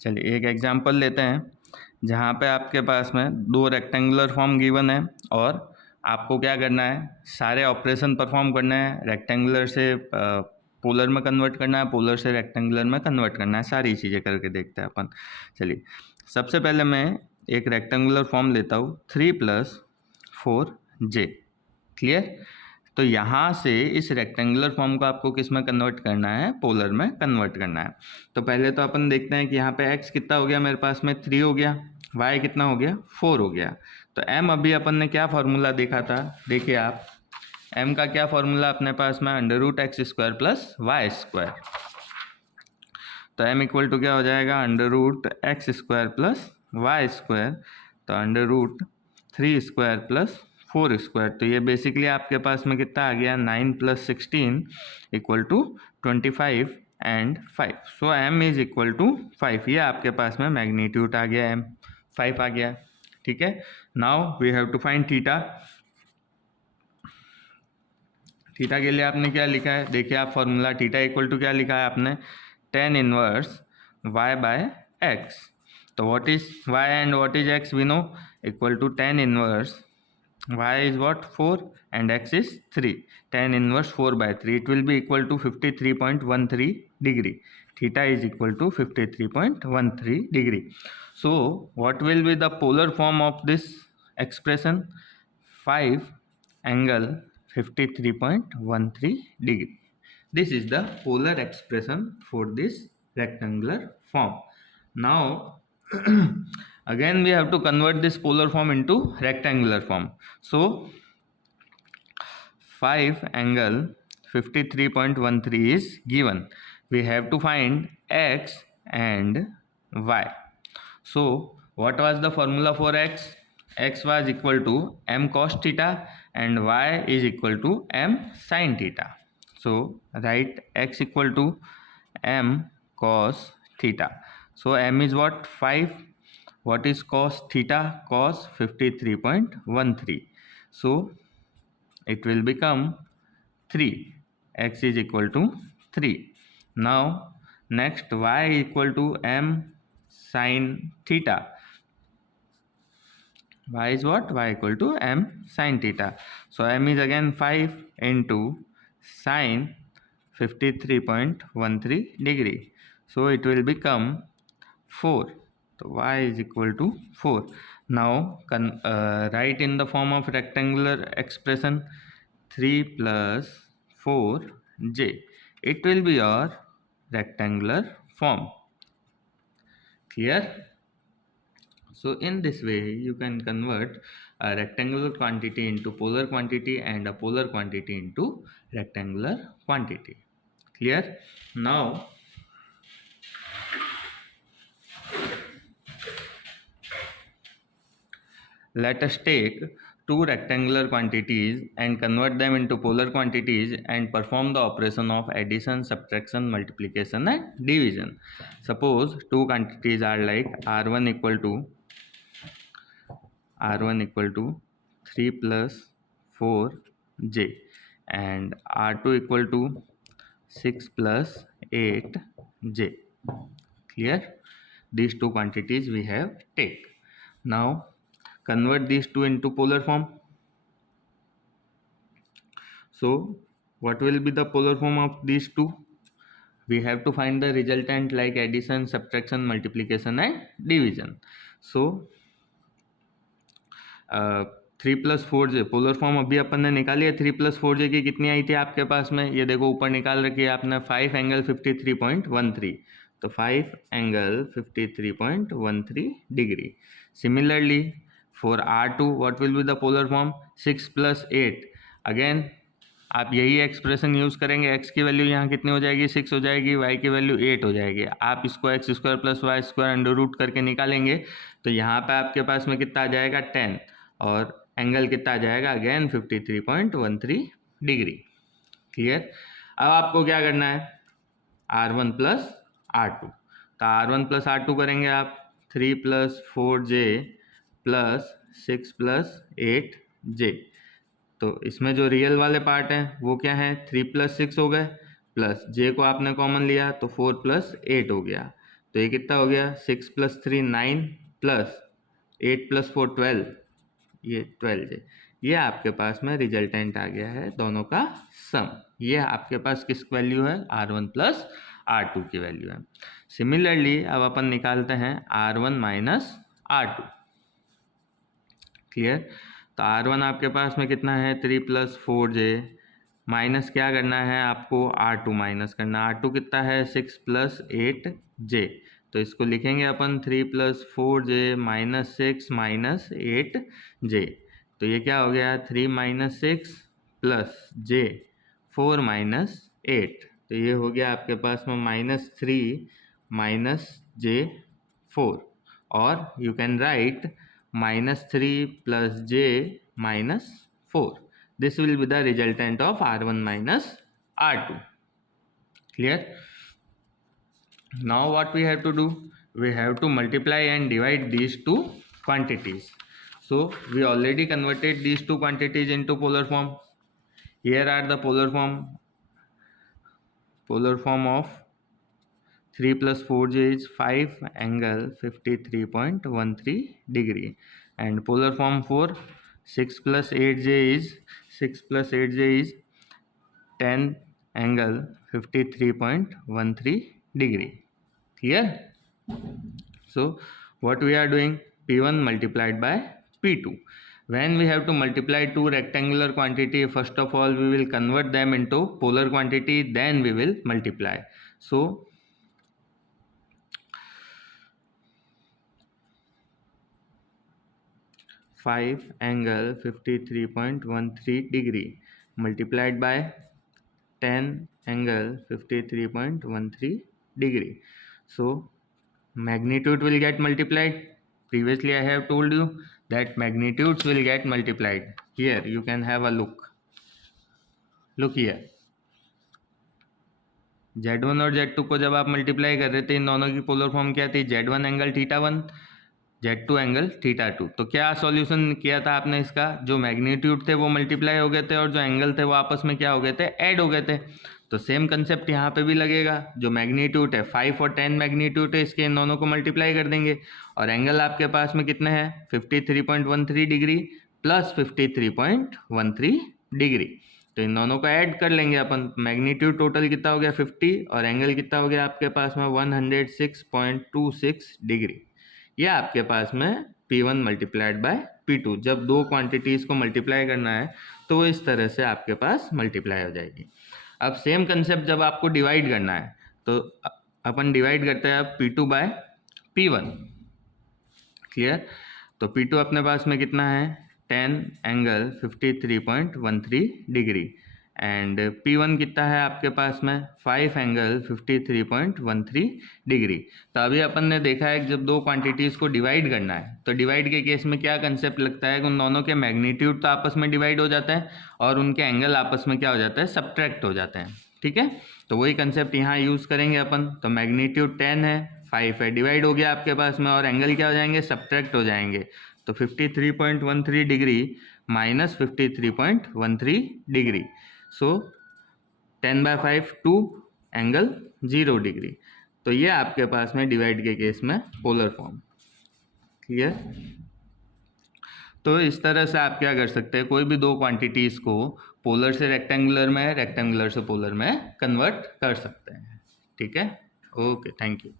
चलिए एक एग्जांपल लेते हैं जहाँ पे आपके पास में दो रेक्टेंगुलर फॉर्म गिवन है और आपको क्या करना है, सारे ऑपरेशन परफॉर्म करना है। रेक्टेंगुलर से पोलर में कन्वर्ट करना है, पोलर से रेक्टेंगुलर में कन्वर्ट करना है, सारी चीज़ें करके देखते हैं अपन। चलिए सबसे पहले मैं एक रेक्टेंगुलर फॉर्म लेता हूँ 3+4j। क्लियर। तो यहाँ से इस रेक्टेंगुलर फॉर्म को आपको किस में कन्वर्ट करना है, पोलर में कन्वर्ट करना है। तो पहले तो अपन देखते हैं कि यहाँ पे x कितना हो गया, मेरे पास में 3 हो गया, y कितना हो गया 4 हो गया। तो m अभी अपन ने क्या फॉर्मूला देखा था, देखिए आप m का क्या फॉर्मूला अपने पास में √x² + y²। तो m इक्वल टू क्या हो जाएगा √x² + y²। तो √3² + 4²। तो ये बेसिकली आपके पास में कितना आ गया 9 + 16 = 25 and 5। So m is equal to 5। ये आपके पास में मैग्नीट्यूड आ गया, m 5 आ गया। ठीक है। Now we have to find theta. Theta के लिए आपने क्या लिखा है, देखिए आप फॉर्मूला थीटा इक्वल टू क्या लिखा है आपने, tan इनवर्स y/x। तो what is y and what is x we know, equal to tan inverse y is what 4 and x is 3. Tan inverse 4/3, it will be equal to 53.13 degree. Theta is equal to 53.13 degree. So what will be the polar form of this expression? 5 angle 53.13 degree. This is the polar expression for this rectangular form. Now again we have to convert this polar form into rectangular form. So 5 angle 53.13 is given. We have to find x and y. So what was the formula for x? X was equal to m cos theta and y is equal to m sin theta. So write x equal to m cos theta. So m is what 5. What is cos theta? Cos 53.13. So it will become 3. X is equal to 3. Now next y equal to m sin theta. Y is what? Y equal to m sin theta. So m is again 5 into sin 53.13 degree. So it will become 4. So y is equal to 4. Now write in the form of rectangular expression 3 plus 4j. It will be your rectangular form. Clear? So in this way you can convert a rectangular quantity into polar quantity and a polar quantity into rectangular quantity. Clear? Now let us take two rectangular quantities and convert them into polar quantities and perform the operation of addition, subtraction, multiplication and division. Suppose two quantities are like r1 equal to 3 plus 4j and r2 equal to 6 plus 8j. Clear? These two quantities we have take. Now convert these two into polar form. So what will be the polar form of these two? We have to find the resultant like addition, subtraction, multiplication and division. So 3 + 4j polar form अभी अपन ने निकाली है। 3 + 4j की कितनी आई थी आपके पास में, ये देखो ऊपर निकाल रखी है आपने 5 एंगल 53.13। तो 5 angle 53.13 degree. Similarly for r2 what will be the polar form 6 + 8। Again आप यही एक्सप्रेशन यूज़ करेंगे, x की वैल्यू यहाँ कितनी हो जाएगी 6 हो जाएगी, y की वैल्यू 8 हो जाएगी। आप इसको x² + y² अंडर रूट करके निकालेंगे तो यहाँ पे आपके पास में कितना आ जाएगा 10 और एंगल कितना आ जाएगा अगेन 53.13 डिग्री। क्लियर? अब आपको क्या करना है r1 + r2। तो r1 + r2 करेंगे आप 3 + 4j + 6 + 8j। तो इसमें जो रियल वाले पार्ट हैं वो क्या है 3 + 6 हो गए प्लस j को आपने कॉमन लिया तो 4 + 8 हो गया। तो ये कितना हो गया 6 + 3 9 प्लस 8 + 4 12, ये 12 है। ये आपके पास में रिजल्टेंट आ गया है दोनों का सम। ये आपके पास किस वैल्यू है R1 + R2 की वैल्यू है। सिमिलरली अब अपन निकालते हैं R1 - R2। क्लियर। तो R1 आपके पास में कितना है 3 + 4j, माइनस क्या करना है आपको R2 माइनस करना। R2 कितना है 6 + 8j, तो इसको लिखेंगे अपन 3 + 4j -6 -8j। तो ये क्या हो गया 3 - 6 + j 4 - 8, तो ये हो गया आपके पास में -3 - j 4, और you can write -3 + j -4. This will be the resultant of R1 - R2. Clear? Now what we have to do? We have to multiply and divide these two quantities. So we already converted these two quantities into polar form. Here are the polar form of 3 + 4j is 5 angle 53.13 degree, and polar form for 6 + 8j is 10 angle 53.13 degree. Clear? So what we are doing, P1 multiplied by P2. When we have to multiply two rectangular quantity, first of all we will convert them into polar quantity, then we will multiply. So 5 angle 53.13 degree multiplied by 10 angle 53.13 degree. So magnitude will get multiplied. Previously I have told you that magnitudes will get multiplied. Here you can have a look. Look here. Z1 और Z2 को जब आप multiply कर रहे थे, इन दोनों की polar form क्या थी, Z1 एंगल θ1, Z2 एंगल θ2। तो क्या सॉल्यूशन किया था आपने इसका, जो मैग्नीट्यूड थे वो मल्टीप्लाई हो गए थे और जो एंगल थे वो आपस में क्या हो गए थे, ऐड हो गए थे। तो सेम कंसेप्ट यहाँ पे भी लगेगा। जो मैग्नीट्यूड है 5 और 10 मैग्नीट्यूड है, इसके इन दोनों को मल्टीप्लाई कर देंगे, और एंगल आपके पास में कितने हैं 53.13 डिग्री प्लस 53.13 डिग्री। तो इन दोनों को ऐड कर लेंगे अपन। मैग्नीट्यूड टोटल कितना हो गया 50, और एंगल कितना हो गया आपके पास में 106.26 डिग्री। यह आपके पास में P1 मल्टीप्लाइड बाय P2। जब दो क्वांटिटीज़ को मल्टीप्लाई करना है तो वो इस तरह से आपके पास मल्टीप्लाई हो जाएगी। अब सेम कंसेप्ट जब आपको डिवाइड करना है तो अपन डिवाइड करते हैं अब P2 बाय P1। क्लियर। तो P2 अपने पास में कितना है 10 एंगल 53.13 डिग्री, एंड P1 कितना है आपके पास में 5 एंगल 53.13 डिग्री। तो अभी अपन ने देखा है कि जब दो क्वांटिटीज़ को डिवाइड करना है तो डिवाइड के केस में क्या कंसेप्ट लगता है कि उन दोनों के मैग्नीट्यूड तो आपस में डिवाइड हो जाता है और उनके एंगल आपस में क्या हो जाता है, सब्ट्रैक्ट हो जाते हैं। ठीक है, तो वही कंसेप्ट यहाँ यूज़ करेंगे अपन। तो मैग्नीट्यूड 10 है, 5 है, डिवाइड हो गया आपके पास में, और एंगल क्या हो जाएंगे, सब्ट्रैक्ट हो जाएंगे। तो 53.13 डिग्री माइनस 53.13 डिग्री, सो 10/5 2 एंगल 0 डिग्री। तो ये आपके पास में डिवाइड के केस में पोलर फॉर्म। क्लियर। तो इस तरह से आप क्या कर सकते हैं, कोई भी दो क्वांटिटीज़ को पोलर से रेक्टेंगुलर में, रेक्टेंगुलर से पोलर में कन्वर्ट कर सकते हैं। ठीक है, ओके, थैंक यू।